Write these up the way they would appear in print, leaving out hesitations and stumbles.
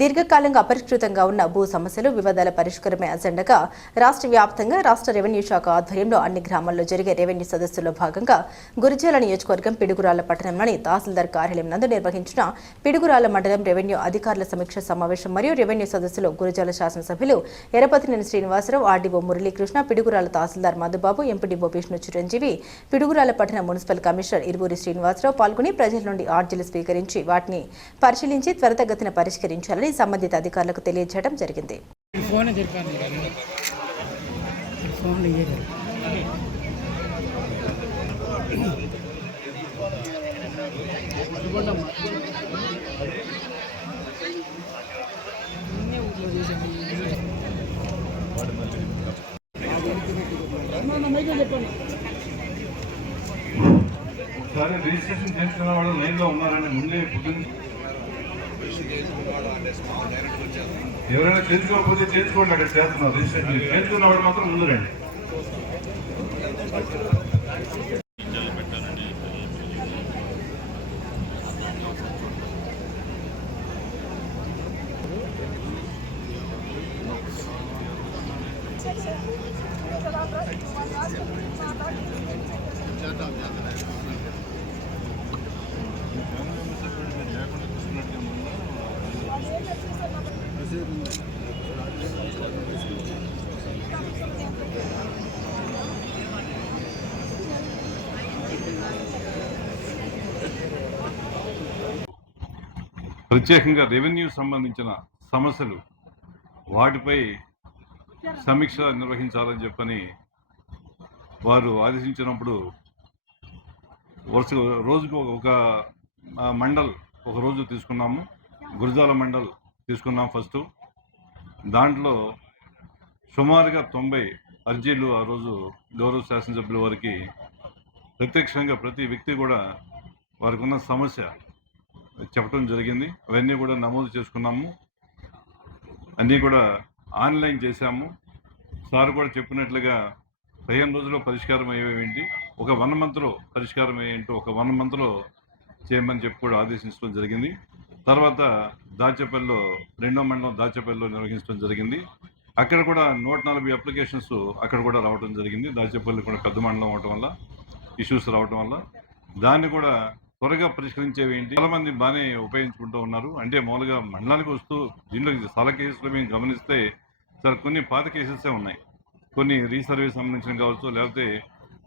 దీర్ఘకాలంగా అపరిష్కృతంగా ఉన్న భూ సమస్యలు వివాదాల పరిష్కారమే అజెండాగా రాష్ట్ర వ్యాప్తంగా రాష్ట్ర రెవెన్యూ శాఖ ఆధ్వర్యంలో అన్ని గ్రామాల్లో జరిగే రెవెన్యూ సదస్సులో భాగంగా గురిజాల నియోజకవర్గం పిడుగురాళ్ల పట్టణంలోని తహసీల్దార్ కార్యాలయం నందు నిర్వహించిన పిడుగురాళ్ల మండలం రెవెన్యూ అధికారుల సమీక్ష సమావేశం మరియు రెవెన్యూ సదస్సులో గురిజాల శాసనసభ్యులు ఎరపతినేని శ్రీనివాసరావు, ఆర్డీఓ మురళీకృష్ణ, పిడుగురాళ్ల తహసీల్దార్ మధుబాబు, ఎంపీడీఓ విష్ణు చిరంజీవి, పిడుగురాళ్ల పట్టణ మున్సిపల్ కమిషనర్ ఇరువూరి శ్రీనివాసరావు పాల్గొని ప్రజల నుండి ఆర్జీలు స్వీకరించి వాటిని పరిశీలించి త్వరితగతిన పరిష్కరించాలని సంబంధిత అధికారులకు తెలియజేయడం జరిగింది. ఒకసారి రిజిస్ట్రేషన్ చేసుకున్న వాళ్ళు లైన్లో ఉన్నారని ముందే ఎవరైనా చేసుకోకపోతే చేసుకోండి, అక్కడ చేస్తున్నారు. రిజిస్ట్రేషన్ చేసుకున్న వాళ్ళు మాత్రం ముందు రండి. ప్రత్యేకంగా రెవెన్యూ సంబంధించిన సమస్యలు వాటిపై సమీక్ష నిర్వహించాలని చెప్పని వారు ఆదేశించినప్పుడు వరుసగా రోజుకు ఒక మండల్ ఒక రోజు తీసుకున్నాము. గురజాల మండల్ తీసుకున్నాం ఫస్ట్. దాంట్లో సుమారుగా 90 అర్జీలు ఆ రోజు గౌరవ శాసనసభ్యుల వారికి ప్రత్యక్షంగా ప్రతి వ్యక్తి కూడా వారికి ఉన్న సమస్య చెప్పడం జరిగింది. అవన్నీ కూడా నమోదు చేసుకున్నాము, అన్నీ కూడా ఆన్లైన్ చేశాము. సార్ కూడా చెప్పినట్లుగా 15 రోజుల్లో పరిష్కారం అయ్యేవేంటి, ఒక 1 మంత్లో పరిష్కారం అయ్యేంటో ఒక 1 మంత్లో చేయమని చెప్పి కూడా ఆదేశించడం జరిగింది. తర్వాత దాచేపల్లిలో 2వ మండలం దాచేపల్లిలో నిర్వహించడం జరిగింది. అక్కడ కూడా 140 అప్లికేషన్స్ అక్కడ కూడా రావడం జరిగింది. దాచేపల్లి కూడా పెద్ద మండలం అవడం వల్ల ఇష్యూస్ రావడం వల్ల దాన్ని కూడా త్వరగా పరిష్కరించేవి ఏంటి. చాలామంది బాగానే ఉపయోగించుకుంటూ ఉన్నారు. అంటే మామూలుగా మండలానికి వస్తూ దీనిలో చాలా కేసులు మేము గమనిస్తే సార్ కొన్ని పాత కేసెసే ఉన్నాయి. కొన్ని రీసర్వే సంబంధించిన కావచ్చు, లేకపోతే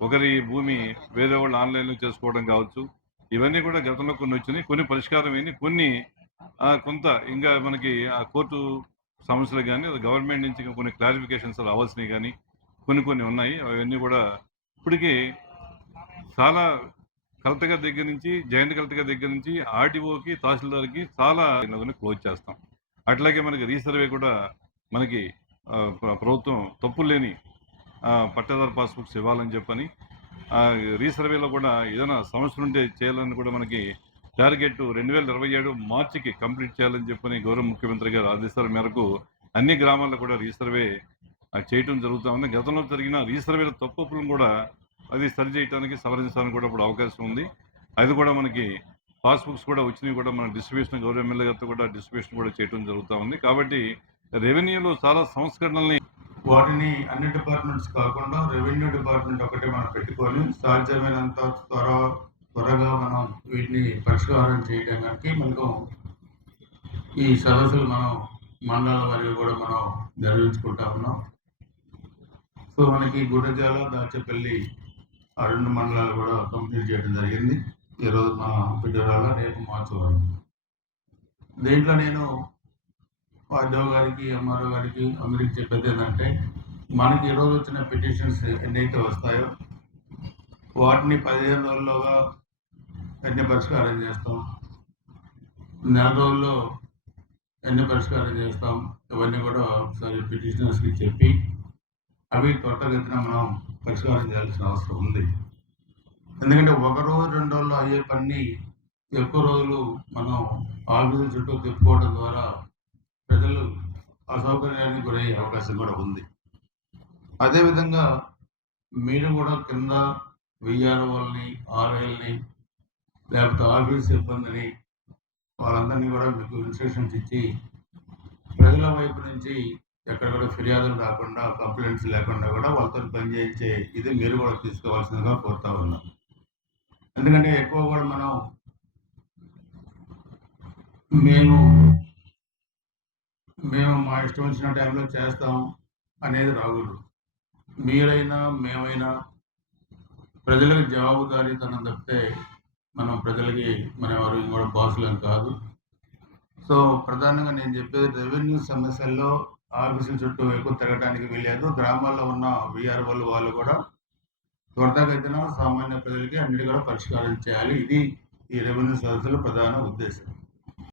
ఒకరి భూమి వేరే వాళ్ళు ఆన్లైన్లో చేసుకోవడం కావచ్చు. ఇవన్నీ కూడా గతంలో కొన్ని వచ్చినాయి, కొన్ని పరిష్కారం అయింది, కొన్ని కొంత ఇంకా మనకి కోర్టు సమస్యలు కానీ గవర్నమెంట్ నుంచి కొన్ని క్లారిఫికేషన్స్ రావాల్సినవి కానీ కొన్ని ఉన్నాయి. అవన్నీ కూడా ఇప్పటికీ చాలా కలెక్టర్ గారి దగ్గర నుంచి, జాయింట్ కలెక్టర్ గారి దగ్గర నుంచి ఆర్డీఓకి, తహసీల్దార్కి చాలా క్లోజ్ చేస్తాం. అట్లాగే మనకి రీసర్వే కూడా మనకి ప్రభుత్వం తప్పులు లేని పట్టాదారు పాస్బుక్స్ ఇవ్వాలని చెప్పని, రీసర్వేలో కూడా ఏదైనా సమస్యలు ఉంటే చేయాలని కూడా మనకి టార్గెట్ 2027 మార్చికి కంప్లీట్ చేయాలని చెప్పని గౌరవ ముఖ్యమంత్రి గారు ఆదేశాల మేరకు అన్ని గ్రామాల్లో కూడా రీసర్వే చేయటం జరుగుతూ ఉంది. గతంలో జరిగిన రీసర్వేల తప్పులను కూడా అది సరి చేయడానికి, సవరించడానికి కూడా ఇప్పుడు అవకాశం ఉంది. అది కూడా మనకి పాస్బుక్స్ కూడా వచ్చినవి కూడా మన డిస్ట్రిబ్యూషన్ గౌరవ ఎమ్మెల్యే గారితో కూడా డిస్ట్రిబ్యూషన్ కూడా చేయడం జరుగుతూ ఉంది. కాబట్టి రెవెన్యూలో చాలా సంస్కరణల్ని వాటిని అన్ని డిపార్ట్మెంట్స్ కాకుండా రెవెన్యూ డిపార్ట్మెంట్ ఒకటే మనం పెట్టుకొని సాధ్యమైనంత త్వరగా మనం వీటిని పరిష్కారం చేయడానికి మనకు ఈ సదస్సులు మనం మండలాల వారిగా కూడా మనం నిర్వహించుకుంటా ఉన్నాం. సో మనకి గురజాల, దాచేపల్లి ఆ 2 మండలాలు కూడా కంప్లీట్ చేయడం జరిగింది. ఈరోజు మన పిడుగురాళ్ల, రేపు మార్చవరం. దీంట్లో నేను ఆర్డీఓ గారికి, ఎంఆర్ఓ గారికి అందరికి చెప్పేది ఏంటంటే, మనకి ఈరోజు వచ్చిన పిటిషన్స్ ఎన్నైతే వస్తాయో వాటిని 15 రోజుల్లోగా ఎన్ని పరిష్కారం చేస్తాం, నెల రోజుల్లో ఎన్ని పరిష్కారం చేస్తాం, ఇవన్నీ కూడా ఒకసారి పిటిషనర్స్కి చెప్పి అవి త్వరితగతిన మనం పరిష్కారం చేయాల్సిన అవసరం ఉంది. ఎందుకంటే 1 రోజు 2 రోజుల్లో అయ్యే పని ఎక్కువ రోజులు మనం ఆఫీసుల చుట్టూ తిప్పుకోవడం ద్వారా ప్రజలు అసౌకర్యానికి గురయ్యే అవకాశం కూడా ఉంది. అదేవిధంగా మీరు కూడా కింద విఆర్ఓల్ని, ఆర్ఐల్ని, లేకపోతే ఆఫీస్ సిబ్బందిని వాళ్ళందరినీ కూడా మీకు ఇన్స్ట్రక్షన్స్ ఇచ్చి ప్రజల వైపు నుంచి ఎక్కడ కూడా ఫిర్యాదులు రాకుండా, కంప్లైంట్స్ లేకుండా కూడా వాళ్ళతో పనిచేయించే ఇది మీరు కూడా తీసుకోవాల్సిందిగా కోరుతా ఉన్నాం. ఎందుకంటే ఎక్కువ కూడా మేము మా ఇష్టం వచ్చిన టైంలో చేస్తాం అనేది రాకూడదు. మీరైనా మేమైనా ప్రజలకు జవాబుదారీతనం తప్పితే మనం ప్రజలకి మన ఎవరు కూడా బాసులం కాదు. సో ప్రధానంగా నేను చెప్పేది రెవెన్యూ సమస్యల్లో ఆఫీసుల చుట్టూ ఎక్కువ తిరగడానికి వీలేదు. గ్రామాల్లో ఉన్న వీఆర్ఓలు వాళ్ళు కూడా త్వరితగతిన సామాన్య ప్రజలకి అన్నిటి కూడా పరిష్కారం చేయాలి. ఇది ఈ రెవెన్యూ సదస్సుల ప్రధాన ఉద్దేశం.